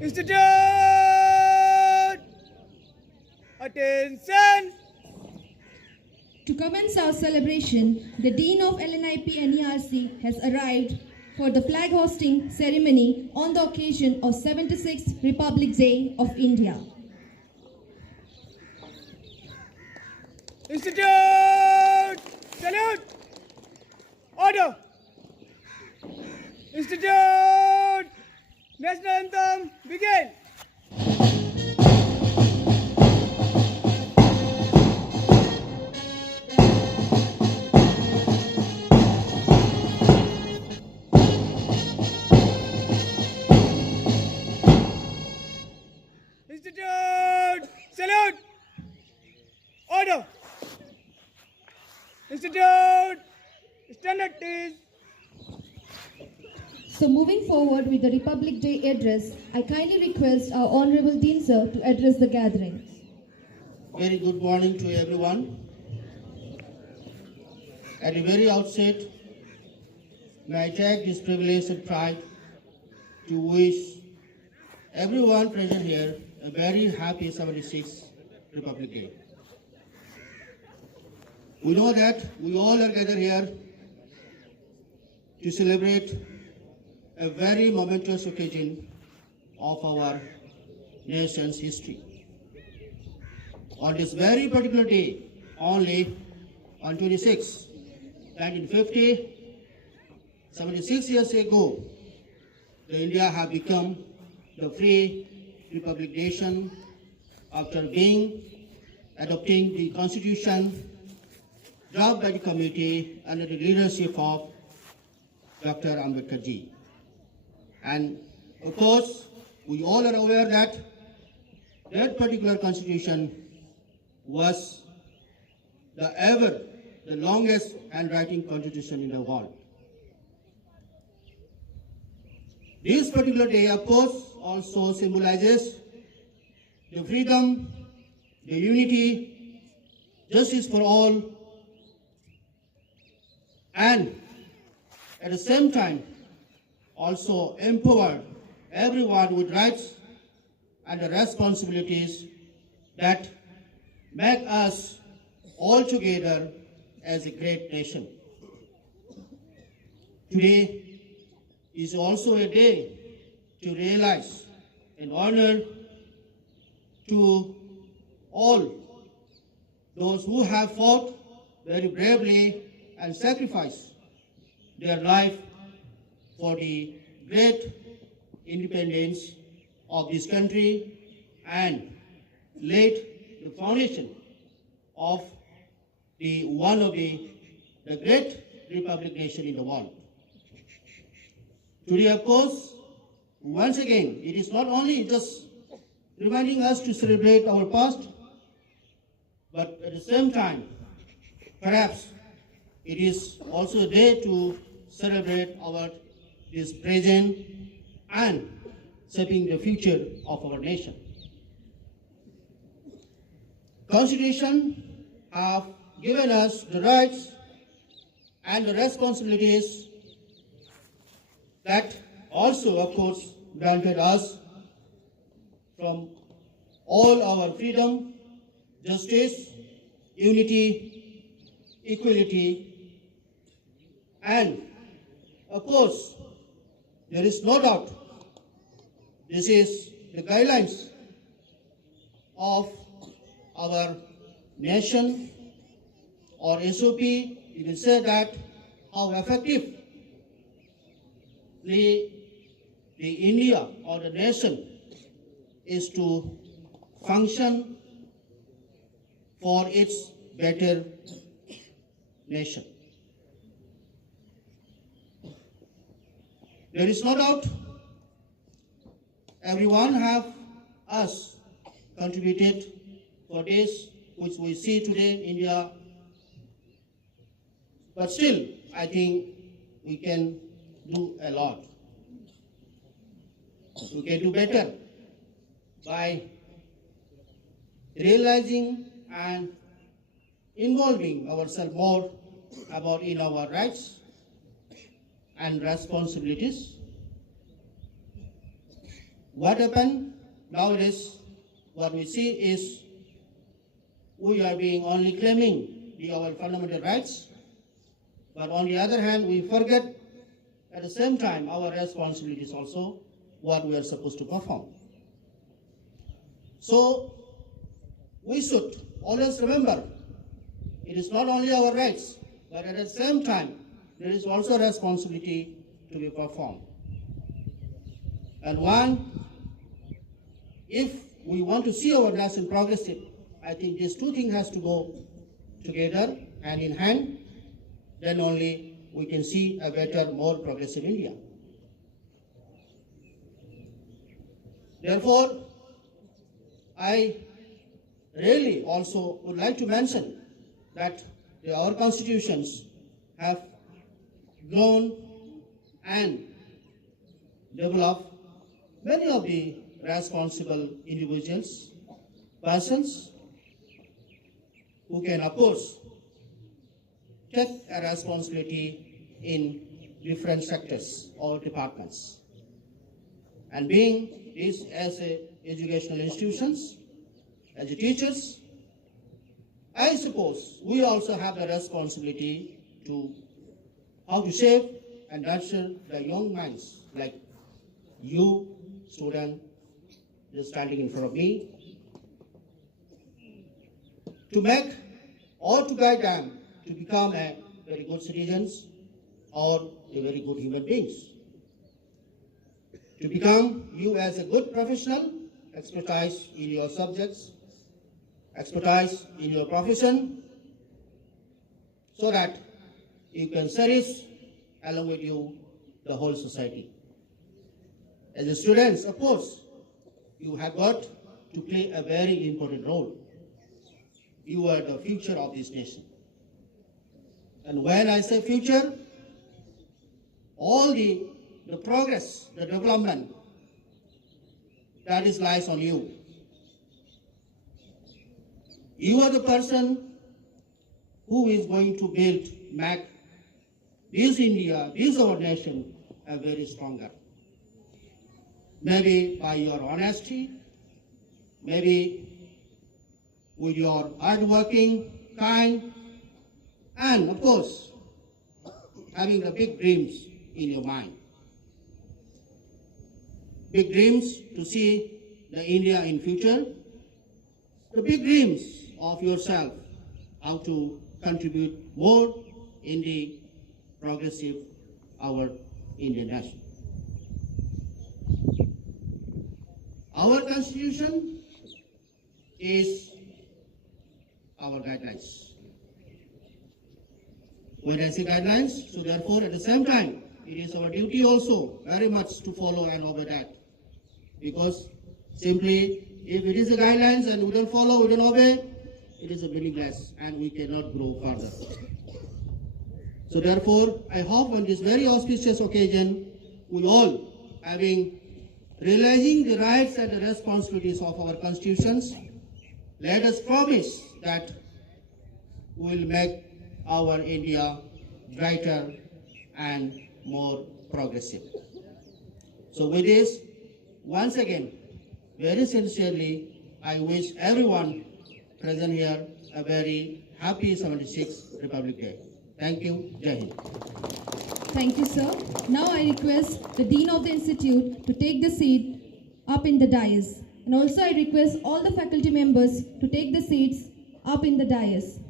Institute! Attention! To commence our celebration, the Dean of LNIP NERC has arrived for the flag hosting ceremony on the occasion of 76th Republic Day of India. Institute! Salute! Order! Institute! National anthem, begin! Institute! Salute! Order! Institute! Standard please! So moving forward with the Republic Day address, I kindly request our Honorable Dean Sir to address the gathering. Very good morning to everyone. At the very outset, may I take this privilege and pride to wish everyone present here a very happy 76th Republic Day. We know that we all are gathered here to celebrate a very momentous occasion of our nation's history. On this very particular day, only on 26, 1950, 76 years ago, the India had become the free republic nation after adopting the constitution drafted by the committee under the leadership of Dr. Ambedkar ji. And of course, we all are aware that that particular constitution was the longest handwriting constitution in the world. This particular day, of course, also symbolizes the freedom, the unity, justice for all, and at the same time also empowered everyone with rights and the responsibilities that make us all together as a great nation. Today is also a day to realize and honor to all those who have fought very bravely and sacrificed their life for the great independence of this country and laid the foundation of one of the great republic nation in the world. Today, of course, once again, it is not only just reminding us to celebrate our past, but at the same time, perhaps it is also a day to celebrate this present and shaping the future of our nation. Constitution have given us the rights and the responsibilities that also, of course, granted us from all our freedom, justice, unity, equality, and of course, there is no doubt this is the guidelines of our nation or SOP. You can say that how effectively the India or the nation is to function for its better nation. There is no doubt everyone have us contributed for this which we see today in India, but still I think we can do a lot. We can do better by realizing and involving ourselves more about in our rights and responsibilities. what happened nowadays, what we see is we are being only claiming our fundamental rights, but on the other hand, we forget at the same time our responsibilities also, what we are supposed to perform. So we should always remember, it is not only our rights, but at the same time, there is also a responsibility to be performed. And one, if we want to see our nation progressive, I think these two things has to go together, hand in hand, then only we can see a better, more progressive India. Therefore, I really also would like to mention that our constitutions have grown and developed many of the responsible individuals, persons who can, of course, take a responsibility in different sectors or departments. And being this as educational institutions, as teachers, I suppose we also have the responsibility to how to shape and nurture the young minds, like you, student, just standing in front of me, to make or to guide them to become a very good citizens or a very good human beings. To become you as a good professional, expertise in your subjects, expertise in your profession, so that you can service along with you the whole society. As a students, of course, you have got to play a very important role. You are the future of this nation. And when I say future, all the progress, the development, that is lies on you. You are the person who is going to build, make this India, this our nation, a very stronger. Maybe by your honesty, maybe with your hardworking, kind, and of course, having the big dreams in your mind. Big dreams to see the India in future, the big dreams of yourself, how to contribute more in the progressive, our Indian nation. Our constitution is our guidelines. When I say guidelines, so therefore at the same time, it is our duty also very much to follow and obey that. Because simply, if it is a guidelines and we don't follow, we don't obey, it is a meaningless and we cannot grow further. So therefore, I hope on this very auspicious occasion, we all, having realizing the rights and the responsibilities of our constitutions, let us promise that we will make our India brighter and more progressive. So with this, once again, very sincerely, I wish everyone present here a very happy 76th Republic Day. Thank you. Jai Hind. Thank you, sir. Now I request the Dean of the Institute to take the seat up in the dais. And also I request all the faculty members to take the seats up in the dais.